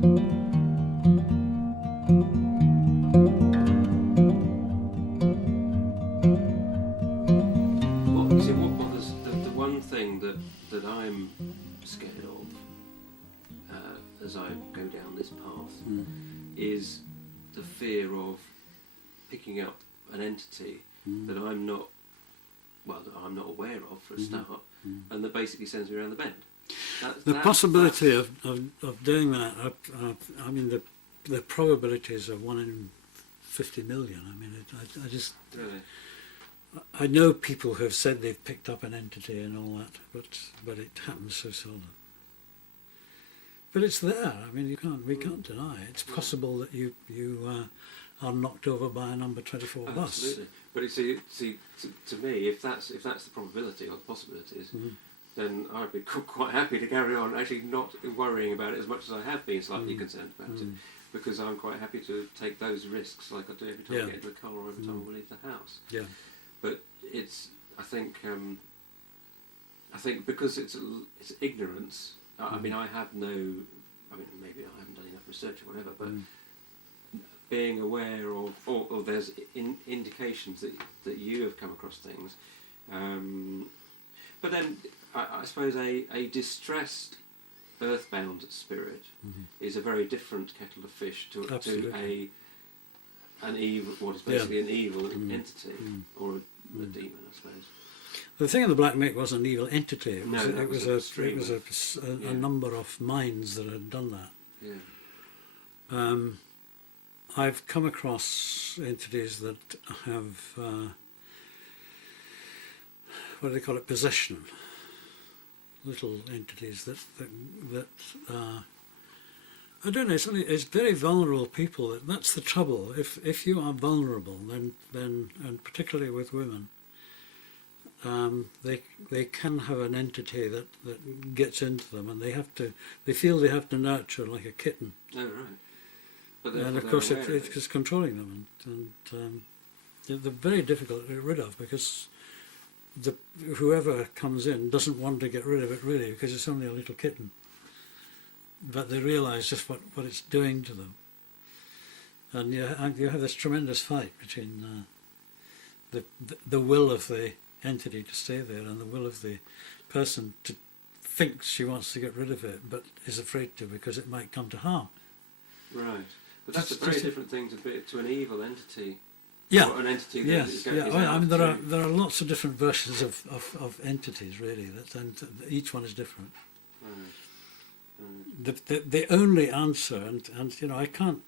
The one thing that I'm scared of as I go down this path is the fear of picking up an entity that I'm not aware of for a start, and that basically sends me around the bend. The possibility of doing that, I mean, the probabilities are 1 in 50 million. I mean, I just... Really? I know people who have said they've picked up an entity and all that, but it happens so seldom. But it's there. I mean, we can't deny it. It's possible that you are knocked over by a number 24 bus. Absolutely. But see, to me, if that's the probability or the possibilities, then I'd be quite happy to carry on, actually not worrying about it as much as I have been slightly concerned about it, because I'm quite happy to take those risks, like I do every time I get into the car or every time I leave the house. Yeah. But I think because it's ignorance. I mean, maybe I haven't done enough research or whatever, but being aware of, or there's indications that you have come across things. But then I suppose a distressed earthbound spirit is a very different kettle of fish to an evil, what is basically an evil entity or a demon, I suppose. The thing in the Black Mick was an evil entity. It was a number of minds that had done that. Yeah. I've come across entities that have what do they call it? Possession. Little entities that I don't know. It's very vulnerable people. That's the trouble. If you are vulnerable, then and particularly with women, they can have an entity that gets into them, and they feel they have to nurture like a kitten. Oh, right. But and of course it's controlling them, and they're very difficult to get rid of, because whoever comes in doesn't want to get rid of it really, because it's only a little kitten. But they realise just what it's doing to them, and you have this tremendous fight between the will of the entity to stay there and the will of the person to think she wants to get rid of it, but is afraid to, because it might come to harm. Right, but that's a very different thing to an evil entity. Yeah, or an entity that is I mean, there are lots of different versions of entities really, and each one is different. Right. The only answer, and you know, I can't.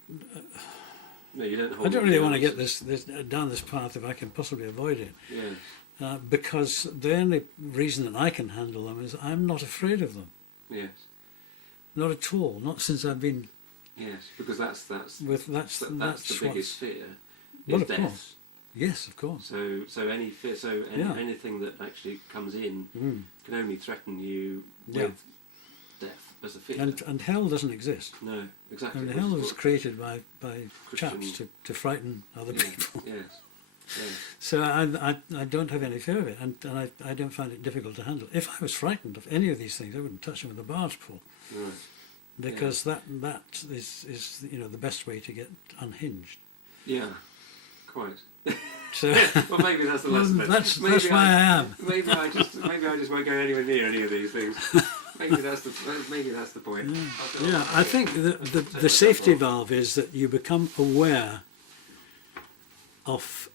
No, you don't. I don't really want to get this down this path if I can possibly avoid it. Yeah. Because the only reason that I can handle them is I'm not afraid of them. Yes. Not at all. Not since I've been. Yes, because that's the biggest fear. Well, of death. Course. Yes, of course. So any fear, anything that actually comes in can only threaten you with death as a fear. And hell doesn't exist. No, exactly. And hell was created by chaps to frighten other people. Yes. So I don't have any fear of it, and I don't find it difficult to handle. If I was frightened of any of these things, I wouldn't touch them with a barge pole. Right. Because that is the best way to get unhinged. Yeah. Quite. So, well, maybe that's the lesson. That's why I am. Maybe I just won't go anywhere near any of these things. Maybe that's the point. Yeah, I think the safety valve is that you become aware of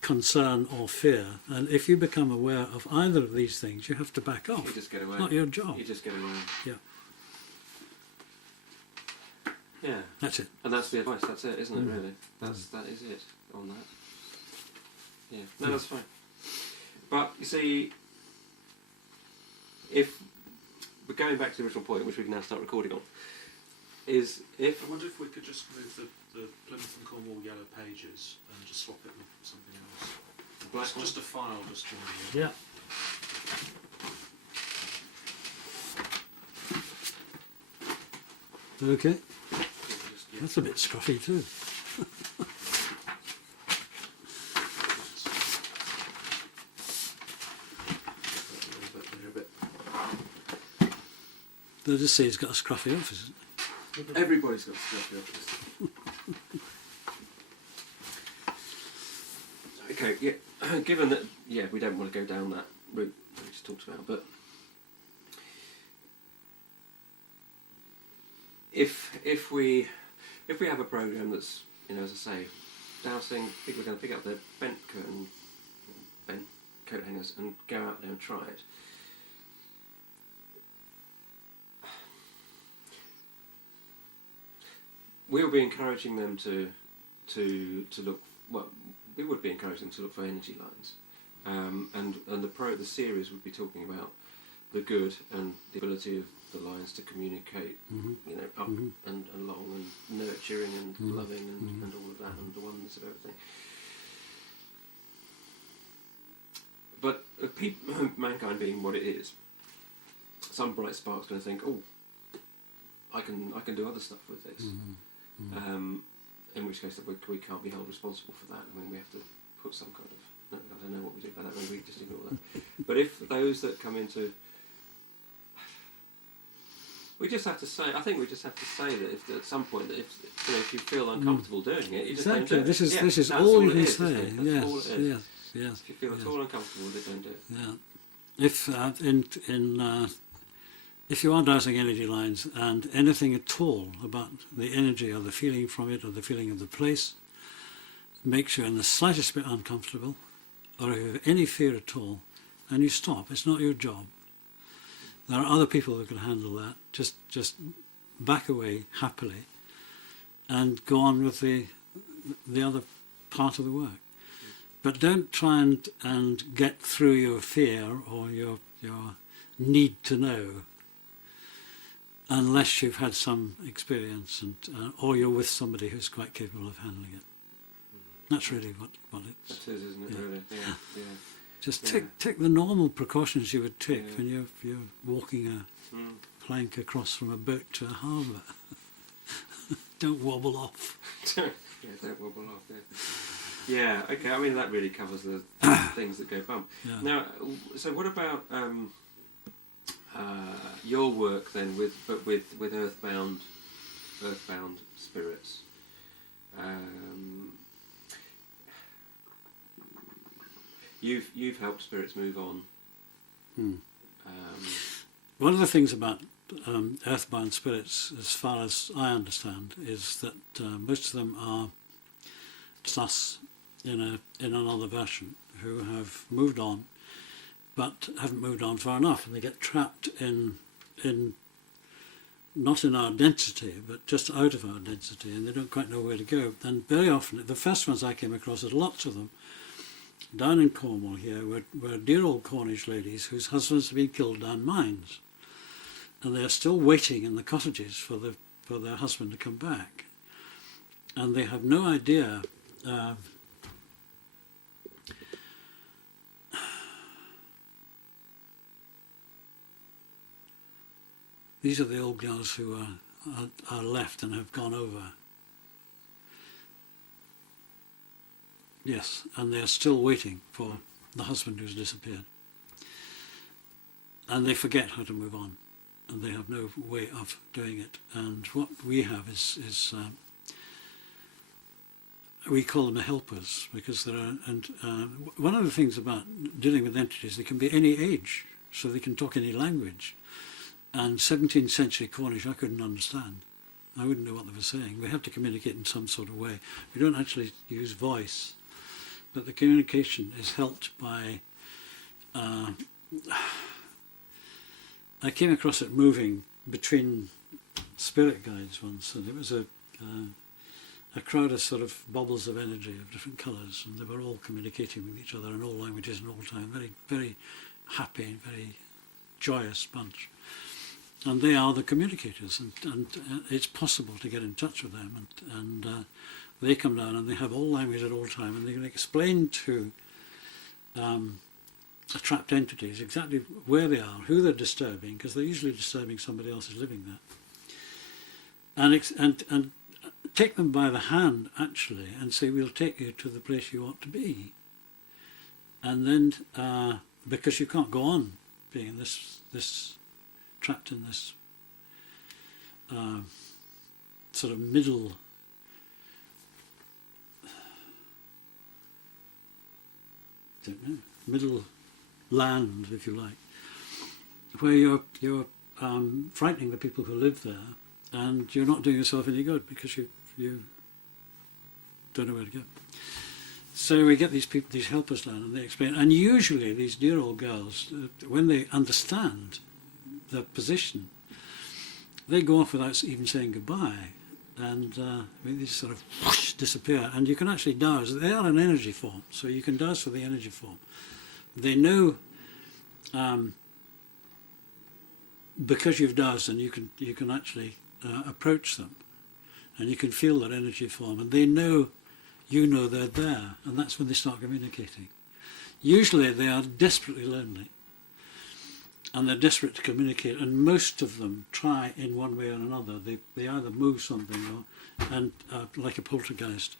concern or fear, and if you become aware of either of these things, you have to back off. You just get away. It's not your job. You just get away. Yeah. Yeah. That's it. And that's the advice. That's it, isn't it? Really. That is it on that. Yeah. No, that's fine. But you see, if we're going back to the original point, which we can now start recording on, is if I wonder if we could just move the Plymouth and Cornwall yellow pages and just swap it with something else. Black just a file, just yeah. Okay. That's a bit scruffy too. They'll just say he's got a scruffy office. Everybody's got stuff to office. Okay, yeah. Given that, yeah, we don't want to go down that route that we just talked about, but if we have a program that's, you know, as I say, dowsing, people are going to pick up their bent coat hangers and go out there and try it. We'll be encouraging them to look. Well, we would be encouraging them to look for energy lines, and the series would be talking about the good and the ability of the lines to communicate, you know, up and along and nurturing and loving and all of that and the oneness of everything. But mankind being what it is, some bright spark's going to think, oh, I can do other stuff with this. In which case that we can't be held responsible for that. I mean, we have to put some kind of, no, I don't know what we do about that, maybe we just ignore that. But if those that come into, we just have to say, I think we just have to say that if at some point, that if you feel uncomfortable doing it, you just don't do it. This is all you can say. Yes. Yes. If you feel at all uncomfortable, then don't do it. Yeah. If you are dowsing energy lines and anything at all about the energy or the feeling from it or the feeling of the place makes you in the slightest bit uncomfortable, or if you have any fear at all, and you stop, it's not your job. There are other people who can handle that. Just back away happily and go on with the other part of the work. But don't try and get through your fear or your need to know unless you've had some experience and or you're with somebody who's quite capable of handling it. That's really what it's. That is, isn't it? Really? Yeah. Just take the normal precautions you would take when you're walking a plank across from a boat to a harbour. Don't wobble off. Don't wobble off. Yeah. Okay. I mean, that really covers the things that go bump. Yeah. Now, so what about your work then with earthbound spirits? You've helped spirits move on. One of the things about earthbound spirits, as far as I understand, is that most of them are us in another version who have moved on, but haven't moved on far enough, and they get trapped in not in our density, but just out of our density, and they don't quite know where to go. And very often, the first ones I came across, there's lots of them, down in Cornwall here, were dear old Cornish ladies whose husbands had been killed down mines, and they are still waiting in the cottages for their husband to come back, and they have no idea. These are the old girls who are left and have gone over. Yes, and they are still waiting for the husband who's disappeared. And they forget how to move on, and they have no way of doing it. And what we have is we call them the helpers, because there are, and one of the things about dealing with entities, they can be any age, so they can talk any language. And 17th century Cornish I couldn't understand. I wouldn't know what they were saying. We have to communicate in some sort of way. We don't actually use voice, but the communication is helped by... I came across it moving between spirit guides once, and it was a crowd of sort of bubbles of energy of different colours, and they were all communicating with each other in all languages and all time. Very, very happy, very joyous bunch. And they are the communicators, and it's possible to get in touch with them, and they come down and they have all language at all time, and they can explain to trapped entities exactly where they are, who they're disturbing, because they're usually disturbing somebody else who's living there, and take them by the hand actually and say, we'll take you to the place you ought to be, and then because you can't go on being in this trapped in this sort of middle middle land, if you like, where you're frightening the people who live there, and you're not doing yourself any good because you don't know where to go. So we get these people, these helpers down, and they explain. And usually these dear old girls, when they understand their position, they go off without even saying goodbye, and they just sort of whoosh, disappear. And you can actually dowse. They are an energy form, so you can dowse for the energy form. They know, because you've dowsed, and you can actually approach them, and you can feel their energy form, and they know. You know they're there, and that's when they start communicating. Usually they are desperately lonely, and they're desperate to communicate, and most of them try in one way or another. They either move something, like a poltergeist,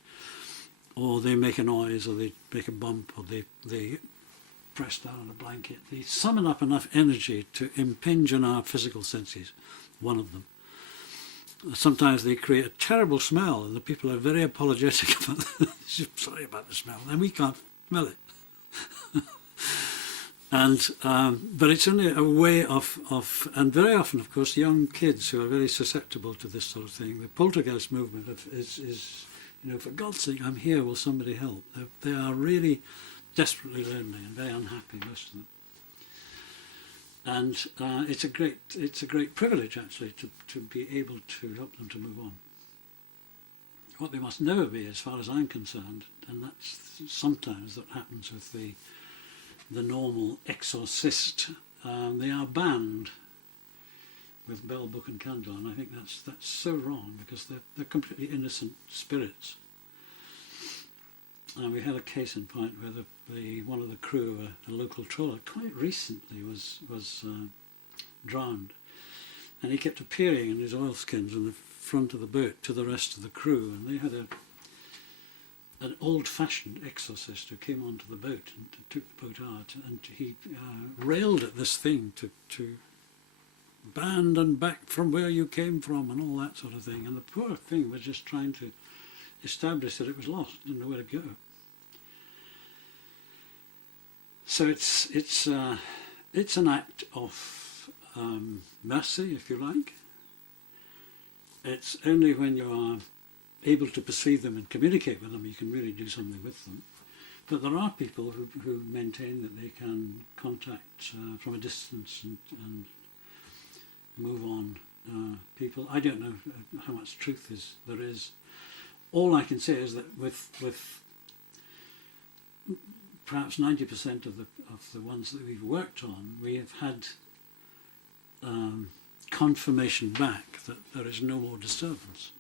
or they make a noise, or they make a bump, or they press down on a blanket. They summon up enough energy to impinge on our physical senses, one of them. Sometimes they create a terrible smell, and the people are very apologetic about sorry about the smell, and we can't smell it. But it's only a way of, and very often, of course, young kids who are very susceptible to this sort of thing. The poltergeist movement is for God's sake, I'm here, will somebody help? They are really desperately lonely and very unhappy, most of them. And it's a great privilege, actually, to be able to help them to move on. What they must never be, as far as I'm concerned, and that's sometimes that happens with the normal exorcist, they are banned with bell, book and candle, and I think that's so wrong, because they're completely innocent spirits. We had a case in point where one of the crew, a local trawler, quite recently was drowned, and he kept appearing in his oilskins in the front of the boat to the rest of the crew, and they had an old-fashioned exorcist who came onto the boat and took the boat out, and he railed at this thing to band and back from where you came from and all that sort of thing, and the poor thing was just trying to establish that it was lost, didn't know where to go. So it's an act of mercy, if you like. It's only when you are able to perceive them and communicate with them you can really do something with them. But there are people who maintain that they can contact from a distance and move on people. I don't know how much truth there is. All I can say is that with perhaps 90% of the ones that we've worked on, we have had confirmation back that there is no more disturbance,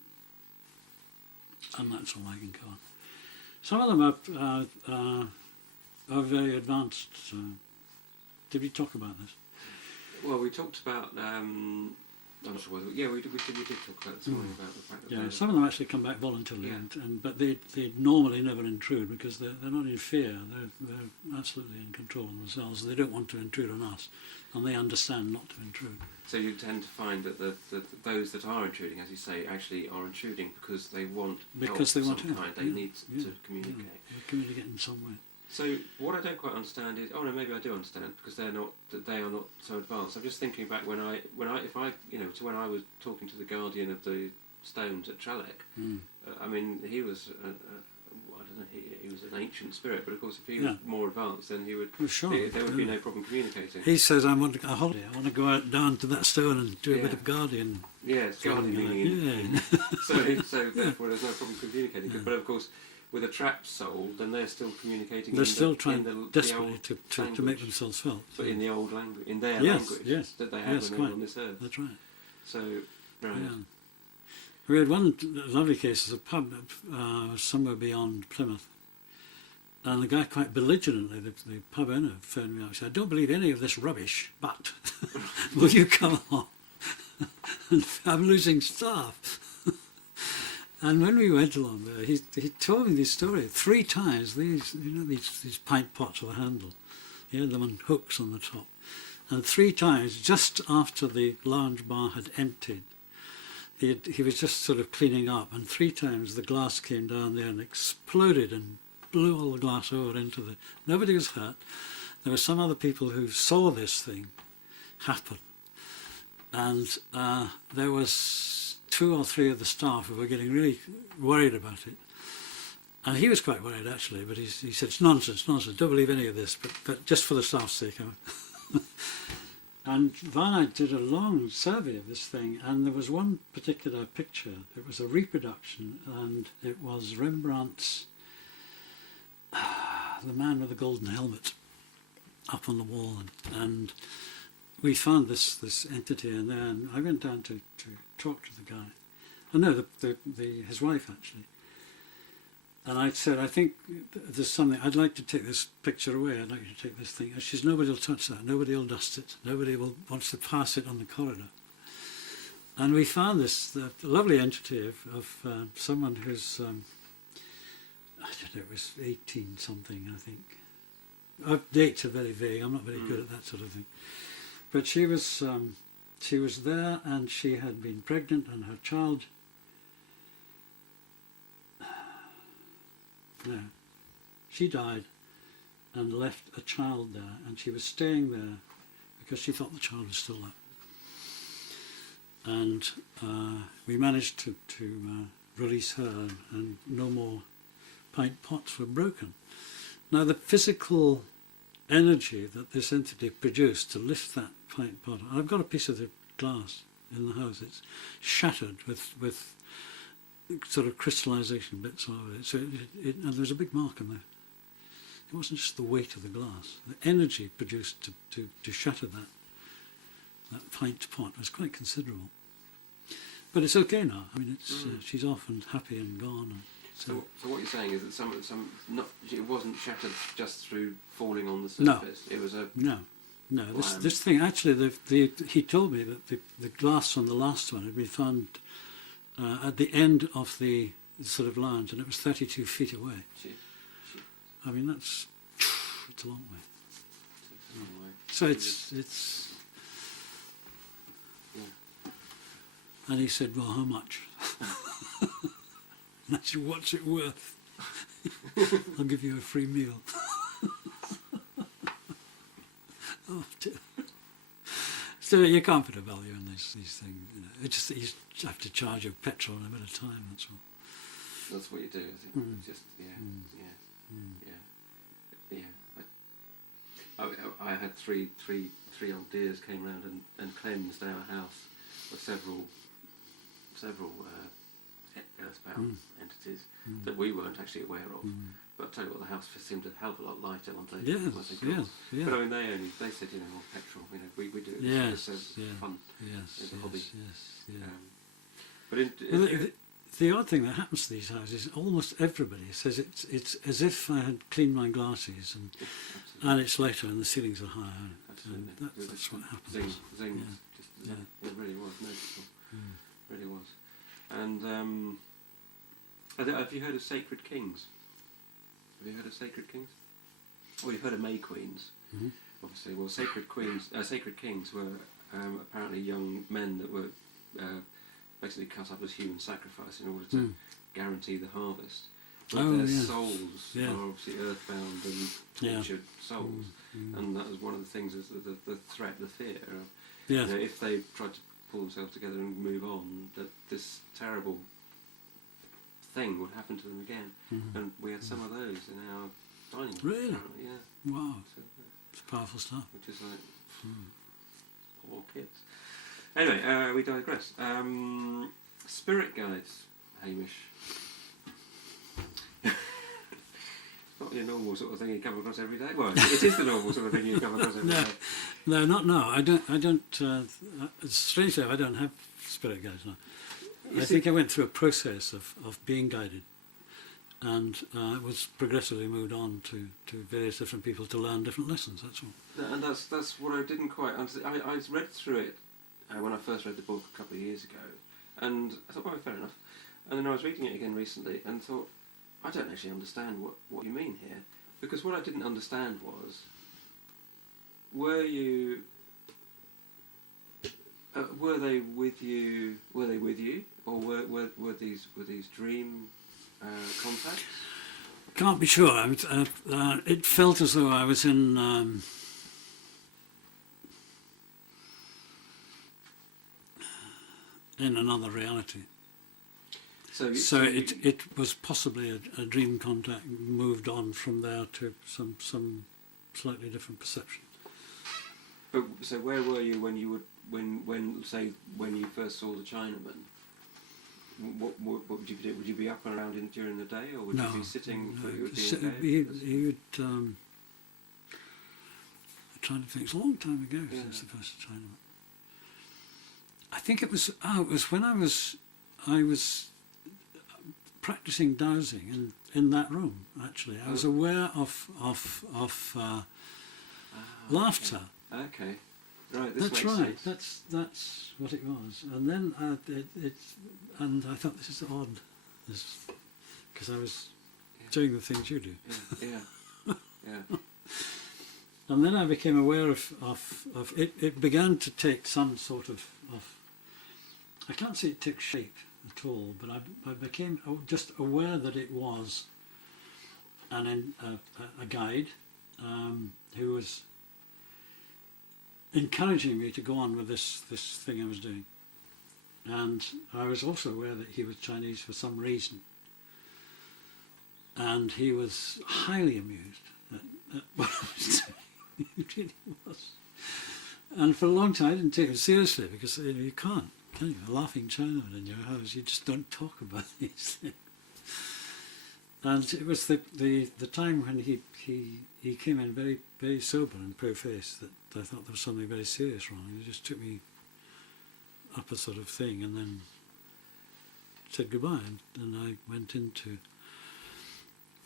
and that's all I can go on. Some of them are very advanced. Did we talk about this? Well, we talked about. I'm not sure whether. Yeah, we did talk about this morning about the fact that. Yeah, some of them actually come back voluntarily, but they normally never intrude because they're not in fear. They're absolutely in control of themselves. They don't want to intrude on us, and they understand not to intrude. So you tend to find that those that are intruding, as you say, actually are intruding because they want help of some kind. They need to communicate. Yeah, communicate in some way. So what I don't quite understand is, maybe I do understand because they are not so advanced. I'm just thinking back when I was talking to the guardian of the stones at Tralek. I mean, he was I don't know, he was an ancient spirit, but of course if he was more advanced, then he would. Well, sure. There would be no problem communicating. He says, "I want a holiday. I want to go out down to that stone and do a bit of guardian." Yes, guardianing. So therefore, there's no problem communicating. Yeah. But of course, with a trapped soul, then they're still communicating. They're still trying desperately to make themselves felt. But in the old language, in their language that they have when they're on this earth. That's right. So, right. Yeah. We had one lovely case. There's a pub somewhere beyond Plymouth, and the guy quite belligerently, the pub owner, phoned me up and said, "I don't believe any of this rubbish, but will you come on? I'm losing staff." And when we went along there, he told me this story 3 times. These pint pots with a handle, he had them on hooks on the top, and 3 times, just after the lounge bar had emptied, he was just sort of cleaning up, and 3 times the glass came down there and exploded and blew all the glass over into the... Nobody was hurt. There were some other people who saw this thing happen, and there was 2 or 3 of the staff who were getting really worried about it. And he was quite worried actually, but he said, it's nonsense, don't believe any of this, but just for the staff's sake. And Van Eyck did a long survey of this thing, and there was one particular picture. It was a reproduction, and it was Rembrandt's The Man with the Golden Helmet up on the wall, and we found this entity in there, and I went down to talk to the guy. Oh no, his wife actually. And I said, I think there's something, I'd like to take this picture away, I'd like you to take this thing. And she says, nobody will touch that, nobody will dust it, nobody wants to pass it on the corridor. And we found this lovely entity of someone who's, I don't know, it was 18 something, I think. Dates are very vague, I'm not very good at that sort of thing. But she was there, and she had been pregnant, and her child... No, she died and left a child there, and she was staying there because she thought the child was still there. And we managed to release her, and no more pint pots were broken. Now the physical energy that this entity produced to lift that pint pot, I've got a piece of the glass in the house, it's shattered with sort of crystallization bits all over it. So and there's a big mark in there. It wasn't just the weight of the glass. The energy produced to shatter that pint pot was quite considerable. But it's okay now. I mean, it's she's off and happy and gone. And so what you're saying is that it wasn't shattered just through falling on the surface. No. It was a no. This thing actually, he told me that the glass on the last one had been found at the end of the sort of lounge, and it was 32 feet away. I mean, it's a long way. So it's yeah. And he said, well, how much? And I said, what's it worth? I'll give you a free meal. Oh dear. So you can't put a value in these things. You know, it's just that you have to charge your petrol and a bit of time. That's all. That's what you do. I think. Just I had three old dears came round and cleansed our house with several earthbound entities that we weren't actually aware of. But I tell you what, the house seemed a hell of a lot lighter once they got. Yes. But I mean, they said, you know, more petrol. You know, we do it. It's fun. It's a hobby. But the odd thing that happens to these houses, almost everybody says it's as if I had cleaned my glasses and it's later and the ceilings are higher. Absolutely. That's what happens. Zing. It really was noticeable. Really was. And have you heard of Sacred Kings? Have you heard of Sacred Kings? Well, you've heard of May Queens, obviously. Well, Sacred Kings were apparently young men that were basically cut up as human sacrifice in order to guarantee the harvest. But their souls are obviously earthbound and tortured souls, and that was one of the things, is the threat, the fear. You know, if they tried to pull themselves together and move on, that this terrible thing would happen to them again. And we had some of those in our dining room. Really? Apparently, yeah. Wow. So, it's powerful stuff. which is like poor kids. Anyway, we digress. Spirit guides, Hamish. Not your normal sort of thing you come across every day. Well, it is the normal sort of thing you come across every day. No, not now. I don't. Strangely, I don't have spirit guides now. I think I went through a process of being guided, and was progressively moved on to various different people to learn different lessons. That's all. And that's what I didn't quite understand. I read through it when I first read the book a couple of years ago, and I thought, well, fair enough. And then I was reading it again recently and thought, I don't actually understand what you mean here, because what I didn't understand was, were you Were they with you? Were they with you, or were these dream contacts? Can't be sure. It felt as though I was in another reality. So it was possibly a dream contact moved on from there to some slightly different perception. But so where were you when you would when you first saw the Chinaman? What would you do? Would you be up and around during the day, or would you be sitting? He would. I'm trying to think. It's a long time ago since the first Chinaman. I think it was. It was when I was practicing dowsing in that room. Actually, I was aware of laughter. Okay. Right, that's right. Sense. That's what it was. And then and I thought, this is odd, because I was doing the things you do. Yeah. And then I became aware of it. It began to take some sort of I can't say it took shape at all, but I became just aware that it was a guide who was encouraging me to go on with this thing I was doing. And I was also aware that he was Chinese for some reason. And he was highly amused at what I was doing. He really was. And for a long time I didn't take him seriously, because you can't, can you? A laughing Chinaman in your house, you just don't talk about these things. And it was the time when he came in very, very sober and pro-faced that I thought there was something very serious wrong. He just took me up a sort of thing and then said goodbye, and I went into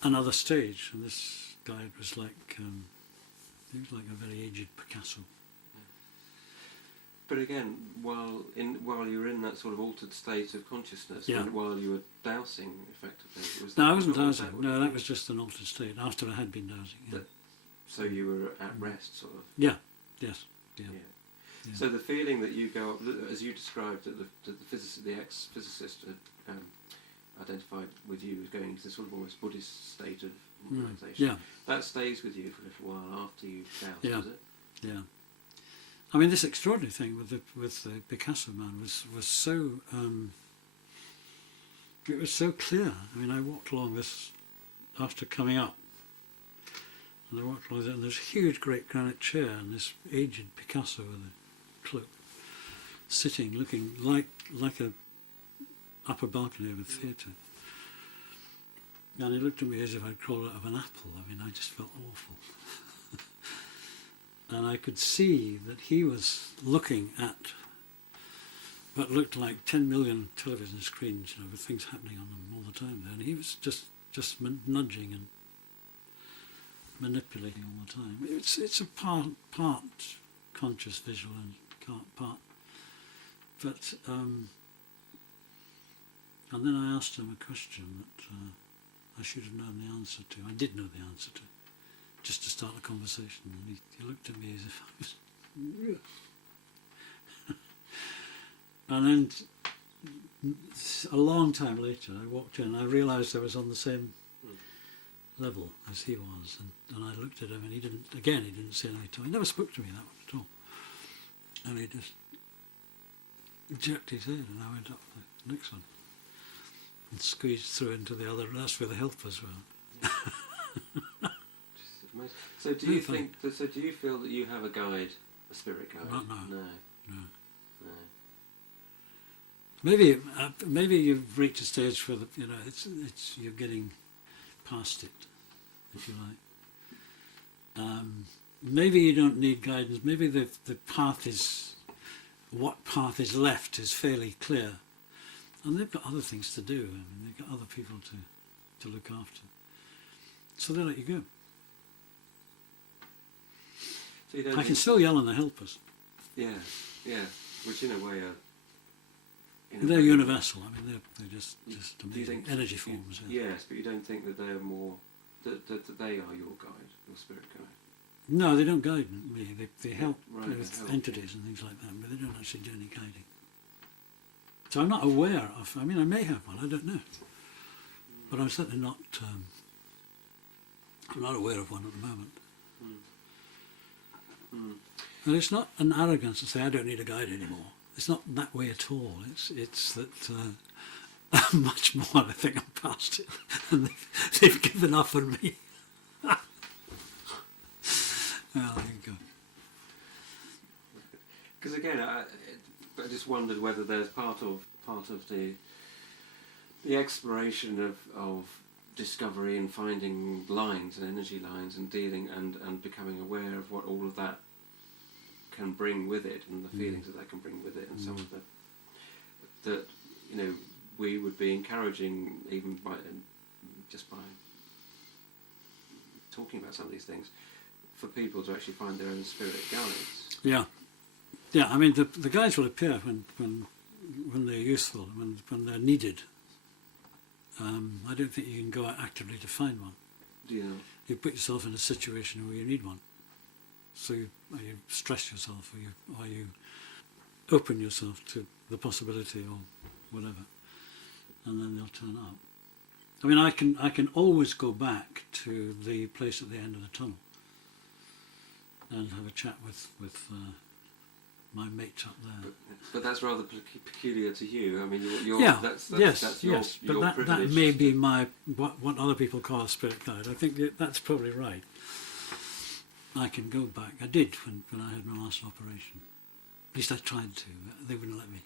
another stage, and this guy was like he was like a very aged Picasso. But again, while you were in that sort of altered state of consciousness, while you were dowsing, effectively, no, I wasn't dowsing. No, that was just an altered state after I had been dowsing. Yeah. So you were at rest, sort of. Yeah. Yes. Yeah. Yeah. So the feeling that you go up, as you described, that the ex-physicist had identified with you as going into this sort of almost Buddhist state of realization. Yeah. That stays with you for a little while after you've dowsed, does it? Yeah. I mean, this extraordinary thing with the Picasso man was so it was so clear. I mean, I walked along this after coming up, and I walked along there, and there's a huge, great granite chair, and this aged Picasso with a cloak, sitting, looking like a upper balcony of a theatre. And he looked at me as if I'd crawled out of an apple. I mean, I just felt awful. And I could see that he was looking at what looked like 10 million television screens, with things happening on them all the time there. And he was just nudging and manipulating all the time. It's a part conscious visual and part. But and then I asked him a question that I should have known the answer to. I did know the answer to, just to start the conversation, and he looked at me as if I was... And then a long time later I walked in and I realised I was on the same level as he was, and I looked at him, and he didn't say anything to me. He never spoke to me that way at all. And he just jerked his head, and I went up the next one and squeezed through into the other. That's where the helpers were. So do you think? So do you feel that you have a guide, a spirit guide? No. Maybe you've reached a stage where it's you're getting past it, if you like. Maybe you don't need guidance. Maybe the path is, what path is left is fairly clear, and they've got other things to do. I mean, they've got other people to look after, so they let you go. So I can still yell on the helpers. Yeah, which in a way are... They're universal. I mean, they're just amazing energy forms. Yes, but you don't think that they are more... that they are your guide, your spirit guide? No, they don't guide me. They help Right, with they help. entities and things like that, but they don't actually do any guiding. So I'm not aware of. I mean, I may have one. I don't know, but I'm certainly not. I'm not aware of one at the moment. And it's not an arrogance to say I don't need a guide anymore. It's not that way at all. It's that much more. I think I'm past it, and they've given up on me. Well, there you go. Because again, I just wondered whether there's part of the exploration of discovery and finding lines and energy lines and dealing and becoming aware of what all of that can bring with it and the feelings that can bring with it, and some of that we would be encouraging even by just by talking about some of these things for people to actually find their own spirit guides. Yeah. I mean, the guides will appear when they're useful, when they're needed. I don't think you can go out actively to find one. Do you know? You put yourself in a situation where you need one. So you stress yourself, or you open yourself to the possibility or whatever, and then they'll turn up. I mean, I can always go back to the place at the end of the tunnel and have a chat with my mates up there. But that's rather peculiar to you. I mean, that's your But that privilege. may be what other people call a spirit guide. I think that's probably right. I can go back. I did when I had my last operation. At least I tried to. They wouldn't let me.